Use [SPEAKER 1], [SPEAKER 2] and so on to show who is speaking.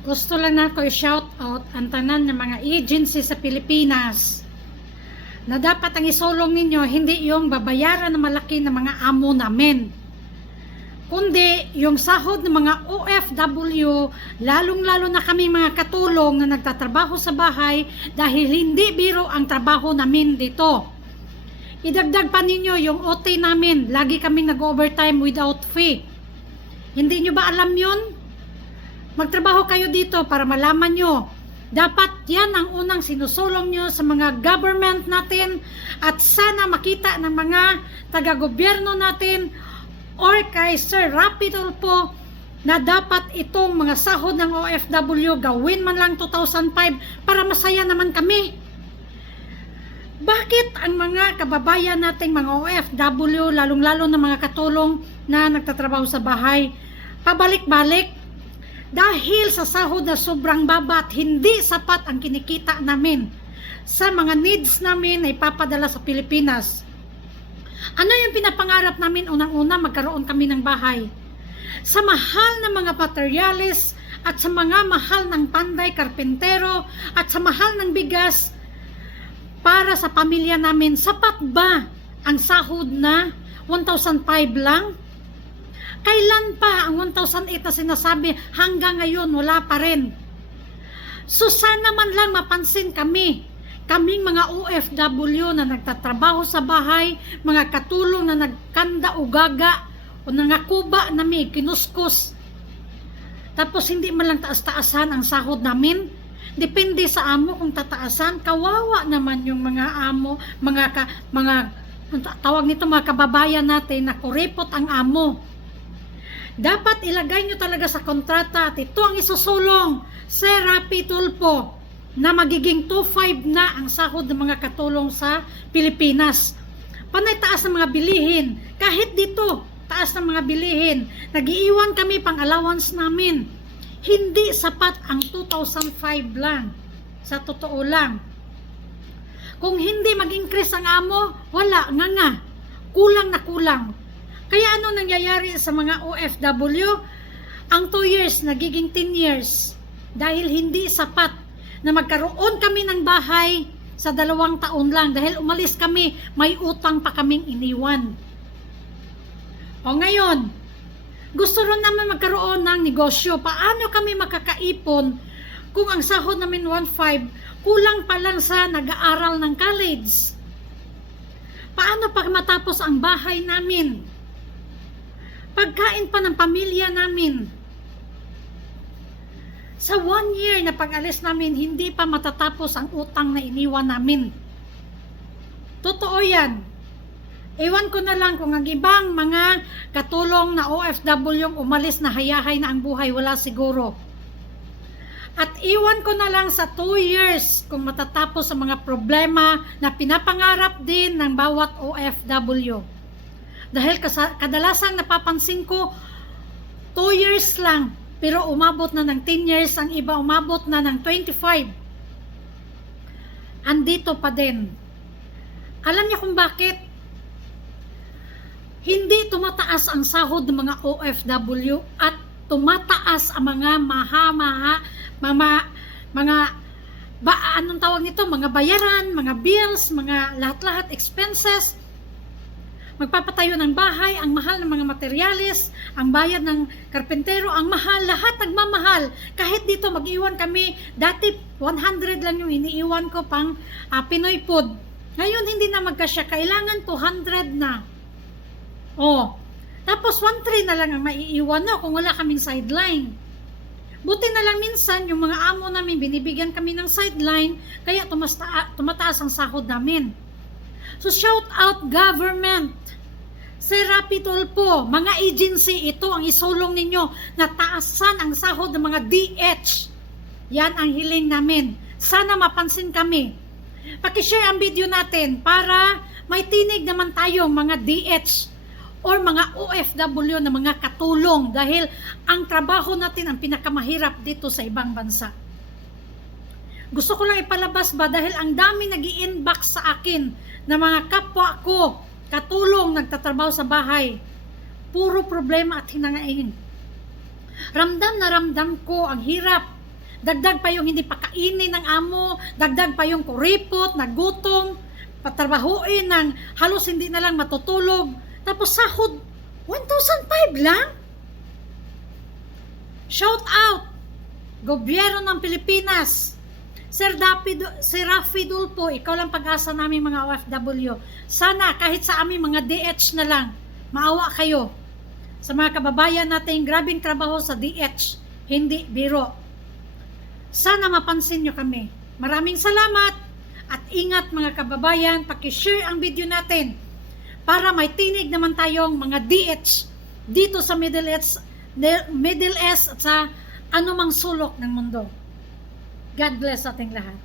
[SPEAKER 1] Gusto lang na ko i-shout out ang tanan ng mga agency sa Pilipinas na dapat ang isulong ninyo hindi yung babayaran na malaki ng mga amo namin kundi yung sahod ng mga OFW, lalong-lalo na kami mga katulong na nagtatrabaho sa bahay dahil hindi biro ang trabaho namin dito. Idagdag pa ninyo yung OT namin, lagi kaming nag-overtime without fee. Hindi nyo ba alam yun? Magtrabaho kayo dito para malaman nyo. Dapat yan ang unang sinusulong nyo sa mga government natin at sana makita ng mga taga-gobyerno natin or kay Sir Rapidol po na dapat itong mga sahod ng OFW gawin man lang 2005 para masaya naman kami. Bakit ang mga kababayan nating mga OFW, lalong-lalo na mga katulong na nagtatrabaho sa bahay, pabalik-balik? Dahil sa sahod na sobrang baba at hindi sapat ang kinikita namin sa mga needs namin na ipapadala sa Pilipinas. Ano yung pinapangarap namin unang-una magkaroon kami ng bahay? Sa mahal na mga materialis at sa mga mahal ng panday, karpentero at sa mahal ng bigas para sa pamilya namin, sapat ba ang sahod na 1,005 lang? Kailan pa ang 1,008 na sinasabi hanggang ngayon wala pa rin? So sana man lang mapansin kami kaming mga OFW na nagtatrabaho sa bahay, mga katulong na nagkanda o gaga o nangakuba na may kinuskus. Tapos hindi man lang taas-taasan ang sahod namin. Depende sa amo kung tataasan. Kawawa naman yung mga amo, mga ka, mga tawag nito mga kababayan natin na kuripot ang amo. Dapat ilagay nyo talaga sa kontrata at ito ang isusulong. Sir Rapi Tulpo, na magiging 2.5 na ang sahod ng mga katulong sa Pilipinas. Panay taas ng mga bilihin. Kahit dito, taas ng mga bilihin. Nagiiwan kami pang allowance namin. Hindi sapat ang 2005 lang. Sa totoo lang. Kung hindi mag-increase ang amo, wala nga nga. Kulang na kulang. Kaya ano nangyayari sa mga OFW? Ang 2 years nagiging 10 years dahil hindi sapat na magkaroon kami ng bahay sa dalawang taon lang dahil umalis kami, may utang pa kaming iniwan. O ngayon, gusto rin naman magkaroon ng negosyo. Paano kami makakaipon kung ang sahod namin 1.5 kulang pa lang sa nag-aaral ng college? Paano pag matapos ang bahay namin? Pagkain pa ng pamilya namin, sa one year na pag-alis namin, hindi pa matatapos ang utang na iniwan namin. Totoo yan. Ewan ko na lang kung ang ibang mga katulong na OFW yung umalis na hayahay na ang buhay, wala siguro. At iwan ko na lang sa 2 years kung matatapos ang mga problema na pinapangarap din ng bawat OFW. Dahil kadalasang napapansin ko, 2 years lang pero umabot na ng 10 years, ang iba umabot na ng 25. Andito pa din. Alam niyo kung bakit? Hindi tumataas ang sahod ng mga OFW at tumataas ang mga maha-maha, mga, mga ba, anong tawag nito? Mga bayaran, mga bills, mga lahat-lahat expenses magpapatayo ng bahay, ang mahal ng mga materialis, ang bayad ng karpentero, ang mahal, lahat nagmamahal. Kahit dito mag-iwan kami, dati 100 lang yung iniiwan ko pang uh, Pinoy food. Ngayon hindi na magkasya, kailangan 200 na. Oh, tapos 1-3 na lang ang maiiwan no, kung wala kaming sideline. Buti na lang minsan, yung mga amo namin, binibigyan kami ng sideline, kaya tumasta, tumataas ang sahod namin. So shout out government. Serapi po, mga agency, ito ang isulong ninyo na taasan ang sahod ng mga DH. Yan ang hiling namin. Sana mapansin kami. Pakishare ang video natin para may tinig naman tayo mga DH or mga OFW na mga katulong dahil ang trabaho natin ang pinakamahirap dito sa ibang bansa. Gusto ko lang ipalabas ba dahil ang dami nag inbox sa akin na mga kapwa ko, katulong nagtatrabaho sa bahay. Puro problema at hinangain. Ramdam na ramdam ko ang hirap dagdag pa yung hindi pakainin ng amo, dagdag pa yung kuripot, nagutom, patrabahuin ng halos hindi na lang matutulog. Tapos sahod, 1,005 lang? Shout out! Gobyerno ng Pilipinas! Sir Dapi, si Rafi Dulpo, ikaw lang pag-asa namin mga OFW. Sana kahit sa aming mga DH na lang, maawa kayo sa mga kababayan natin grabing trabaho sa DH, hindi biro. Sana mapansin nyo kami. Maraming salamat at ingat mga kababayan, pakishare ang video natin para may tinig naman tayong mga DH dito sa Middle East, Middle East at sa anumang sulok ng mundo. God bless ating lahat.